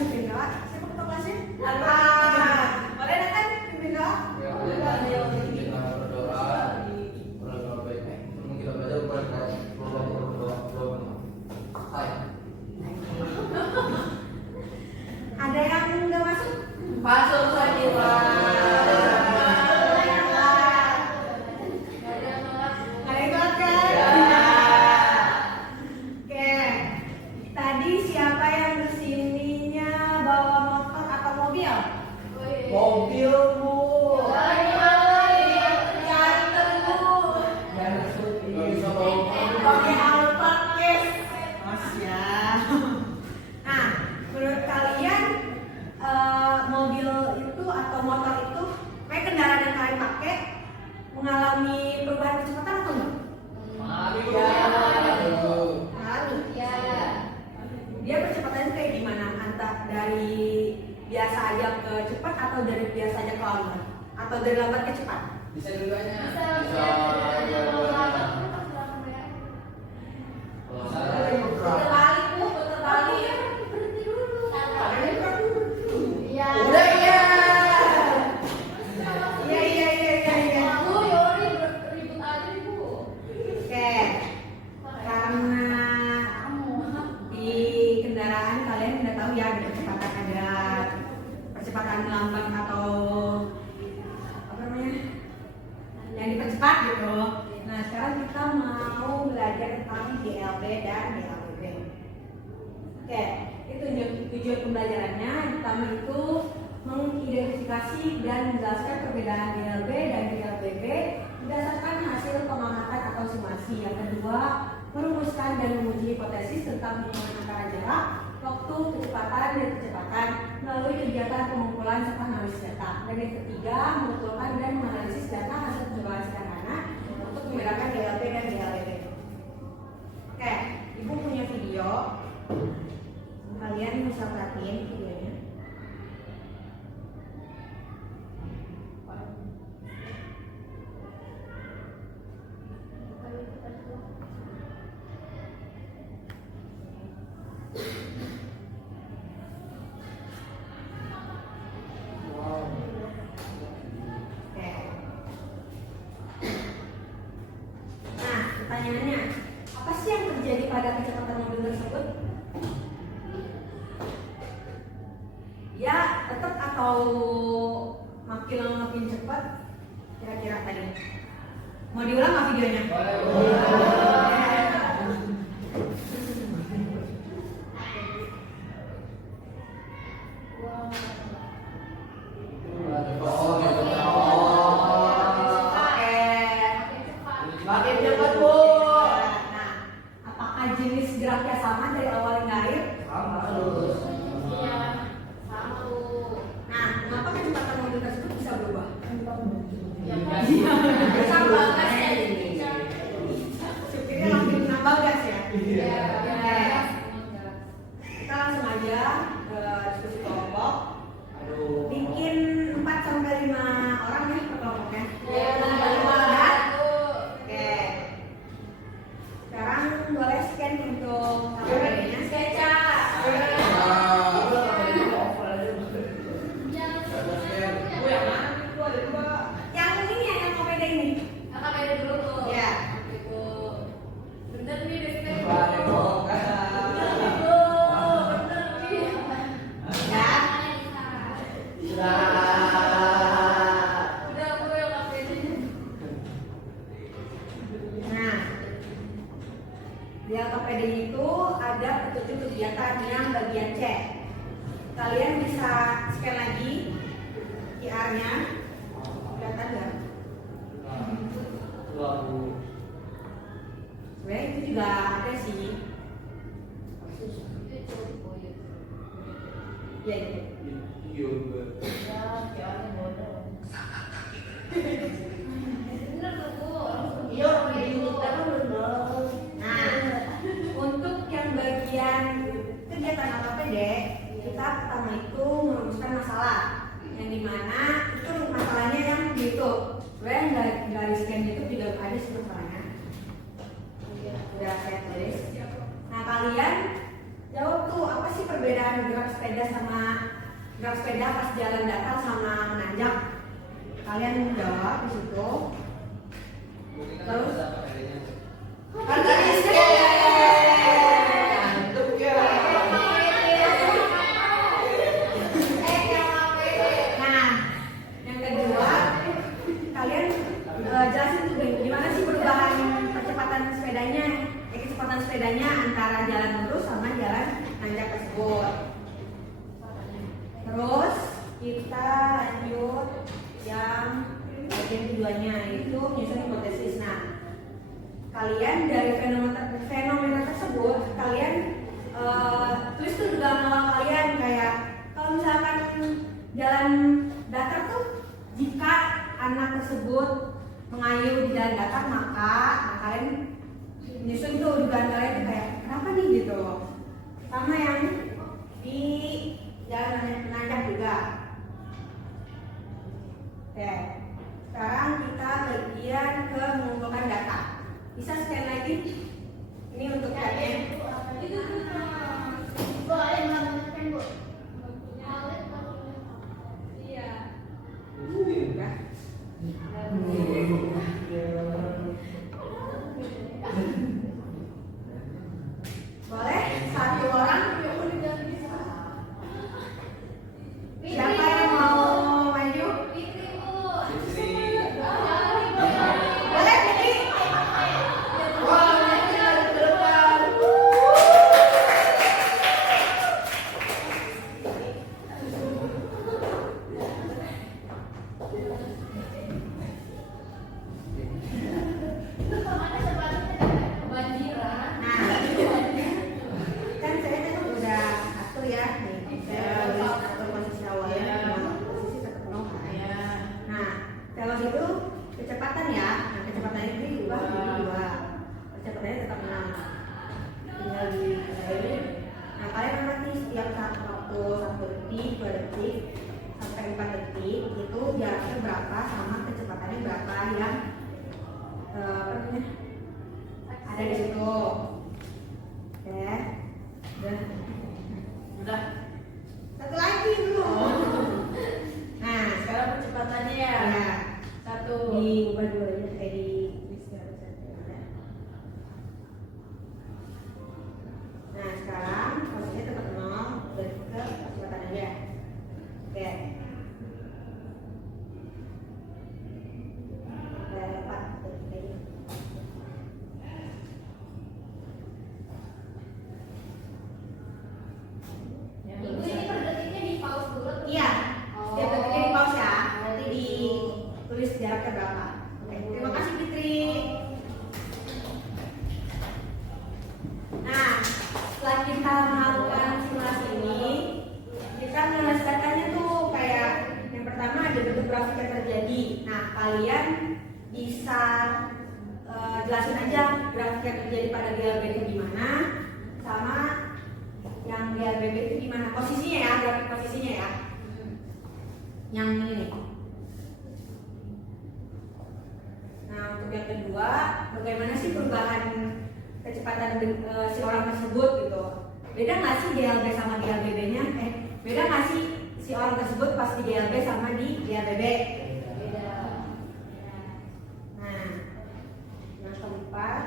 Cupindra. Siapa ketua kelasnya? Allah. Boleh kan Cupindra? Ya, kita berdoa. Kalau kita belajar berdoa. Hai. Ada yang nggak masuk? Masuk lagi, Pak. Mobil, Bu. Pakai Alphard, guys. Mas ya. Nah, menurut kalian mobil itu atau motor itu, kayak kendaraan yang kalian pakai mengalami perubahan kecepatan atau enggak? Mengalami. Dia percepatannya kayak gimana? Antara dari biasa aja ke cepat atau dari biasa aja ke lambat? Atau dari lambat ke cepat? Bisa dua-duanya. Terbalik, Bu, terbalik. Udah ya. Iya. Bu, Yori ribut aja, Bu. Oke. Karena di kendaraan kalian udah tahu ya ada percepatan lambat atau apa namanya yang dipercepat gitu. Nah sekarang kita mau belajar tentang GLB dan GLBB. Oke, itu tujuan pembelajarannya. Pertama itu mengidentifikasi dan menjelaskan perbedaan GLB dan GLBB berdasarkan hasil pengamatan atau simulasi. Yang kedua, merumuskan dan menguji hipotesis tentang hubungan antara jarak, waktu, kecepatan, dan kecepatan melalui kegiatan pengumpulan serta analisis data. Dan yang ketiga, mengumpulkan dan menganalisis data hasil percobaan sederhana untuk membedakan GLB dan GLBB. Oke, Ibu punya video. Kalian bisa perhatiin videonya. Pertanyaannya, apa sih yang terjadi pada kecepatan mobil tersebut? Ya, tetap atau makin lama makin cepat? Kira-kira tadi. Mau diulang nggak videonya? Makin cepat, Bu. Nah, apakah jenis geraknya sama dari awal hingga akhir? Sama. Nah, kenapa kecepatan mobil tersebut bisa berubah? Sama gasnya. Supirnya langsung nambah gas ya? Iya. Kita langsung aja ke diskusi kelompok. Aduh. Bikin 4-5 orang ya per kelompoknya. Ya. Oke. Sekarang boleh scan untuk KPD-nya. Sketsa. Yang ini ya, yang KPD ini. Kakak beda dulu tuh. Iya. Gitu. Bener nih, Bener nih, Ya. Udah, Bu, yang nggak pede. Nah, di KPD itu ada petunjuk kegiatan yang bagian C. Kalian bisa scan lagi QR-nya. Kelihatan nggak? Sebenarnya itu juga ada sih. Ya, ya. Ya, QR-nya bodoh. Bener tuh, Bu. Iya, nah, untuk yang bagian kegiatan KPD, kita pertama itu merumuskan masalah, yang dimana itu masalahnya yang gitu. Sebenarnya nggak di scan itu juga ada sih masalahnya. Udah saya tulis. Nah kalian Jawab tuh, apa sih perbedaan gerak sepeda pas jalan datar sama menanjak? Kalian jawab di situ. Terus? Karena Mantap ya. Nah, yang kedua, kalian jelasin tuh gimana sih perubahan kecepatan sepedanya antara jalan lurus sama jalan nanjak tersebut. Terus kita lanjut yang bagian keduanya, itu menyusun hipotesis. Nah, kalian dari fenomena tersebut kalian tulis tuh juga awal kalian, kayak kalau misalkan jalan datar tuh, jika anak tersebut mengayuh di jalan datar, maka kalian menyusun tuh dugaan kalian tuh kayak kenapa nih gitu. Sama yang di jalan nanjak juga. Oke, sekarang kita bagian ke mengumpulkan data. Bisa scan lagi? Ini untuk kalian. Iya. Boleh? Satu orang. Siapa yang mau maju? Boleh, Fitri? Wah, nanti harus ke depan. Kebanjiran. Nah, kan saya tadi udah atur ya, nih. Saya tulis atur posisi awalnya, posisi terpenuh kan. Nah, kalau itu kecepatan ya. Nah, kecepatan itu diubah jadi 2. Kecepatannya tetap 6. Tinggal di Nah, kalian amati setiap waktu 1 detik, 2 detik, sampai 4 detik itu jaraknya berapa sama kecepatannya berapa yang apa namanya? Ada di situ. Oke. Udah. Satu lagi belum. Nah, Sekarang kecepatannya ya. ya. Satu. Diubah dulu aja kayak di Nah, sekarang posisinya tetap 0, balik ke kecepatan aja. Oke. Dapat detik. Ibu ini per detiknya di pause dulu. Iya. Setiap detiknya di pause ya. Nanti ditulis jaraknya berapa. Oke. Terima kasih Fitri. Nah, setelah kita melakukan simulasi ini, kita menyelesaikannya tuh kayak yang pertama ada bentuk grafik yang terjadi. Nah, kalian bisa jelasin aja grafik yang terjadi pada GLB itu gimana, sama yang GLB itu gimana posisinya ya, grafik posisinya ya. Yang ini nih. Nah, untuk yang kedua, bagaimana sih perubahan kecepatan si orang tersebut gitu? Beda nggak sih GLB sama GLBB-nya? Beda nggak sih si orang tersebut pas di GLB sama di GLBB? Beda. Nah, yang keempat,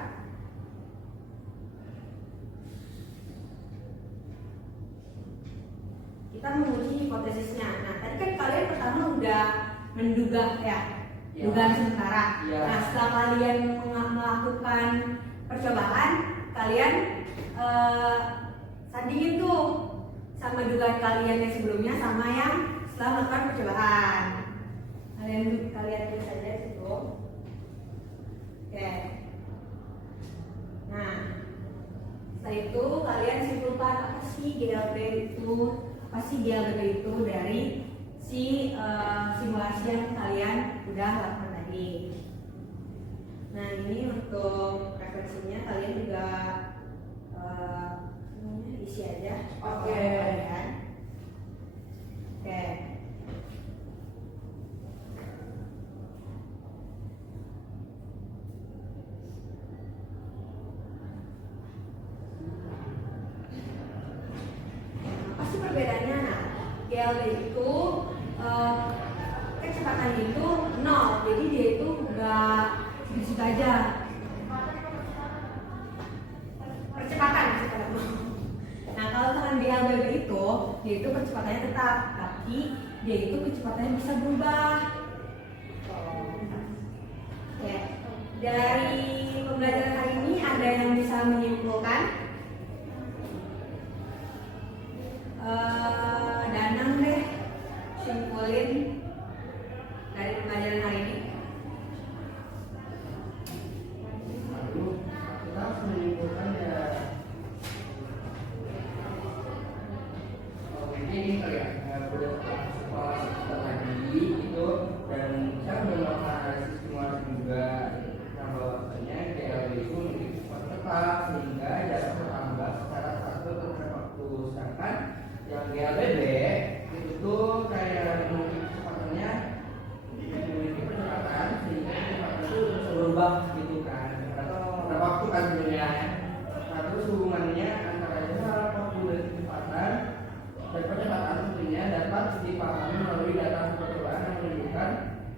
kita menguji hipotesisnya. Nah, tadi kan kalian pertama udah menduga ya, Ya. dugaan sementara. Ya. Nah, setelah kalian melakukan percobaan, kalian sandingin tuh sama dugaan kalian yang sebelumnya sama yang setelah melakukan percobaan. Kalian tulis saja situ. Oke. Nah, setelah itu kalian simpulkan apa sih GLB itu, apa sih GLB itu dari si simulasi yang kalian udah lakukan tadi. Nah, ini untuk referensinya kalian juga isi aja. Oke. Kalian. Oke. sih perbedaannya? Nah, GLB itu kecepatan itu 0, jadi dia itu nggak segitu aja. Percepatan. Nah, kalau misalkan GLB itu, dia itu percepatannya tetap, tapi dia itu kecepatannya bisa berubah. Oke, dari pembelajaran hari ini ada yang bisa menyimpulkan? Danang deh, simpulin dari pembelajaran hari ini. Kita harus menyimpulkan ya. Ini kali ya, berdasarkan sekolah kita tadi itu, dan saya udah melakukan analisis simulasi juga. Nah, bahwasanya GLB itu memiliki sifat tetap sehingga dapat bertambah secara satu terhadap waktu, sedangkan yang GLB itu tuh kayak memiliki kecepatannya memiliki percepatan sehingga kecepatan itu bisa berubah gitu kan, atau pada waktu kan sebenarnya. Nah, terus hubungannya antara jarak waktu dan kecepatan dan percepatan tentunya dapat dipahami melalui data percobaan yang menunjukkan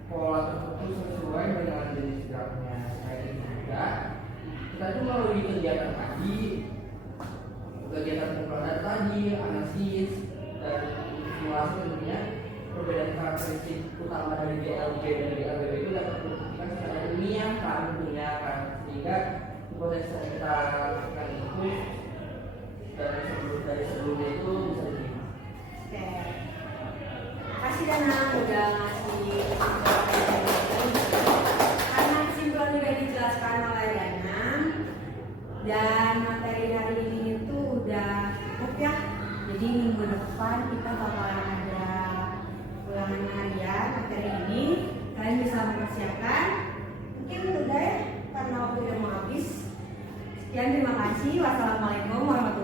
pola tertentu sesuai dengan jenis geraknya. Selain itu juga kita tuh melalui kegiatan tadi, kegiatan pengumpulan tadi, analisis dan simulasi tentunya perbedaan karakteristik utama dari GLB dan GLB itu dapat dibuktikan secara ilmiah kan tentunya kan, sehingga hipotesis yang kita lakukan itu dari sebelumnya itu bisa diterima. Oke, kasih Danang udah ngasih karena kesimpulan udah dijelaskan oleh Danang dan materi hari ini itu udah cukup ya. Jadi minggu depan kita bakalan ada ulangan harian materi ini, kalian bisa mempersiapkan. Mungkin udah ya karena waktu udah mau habis. Sekian, terima kasih. Wassalamualaikum warahmatullahi wabarakatuh.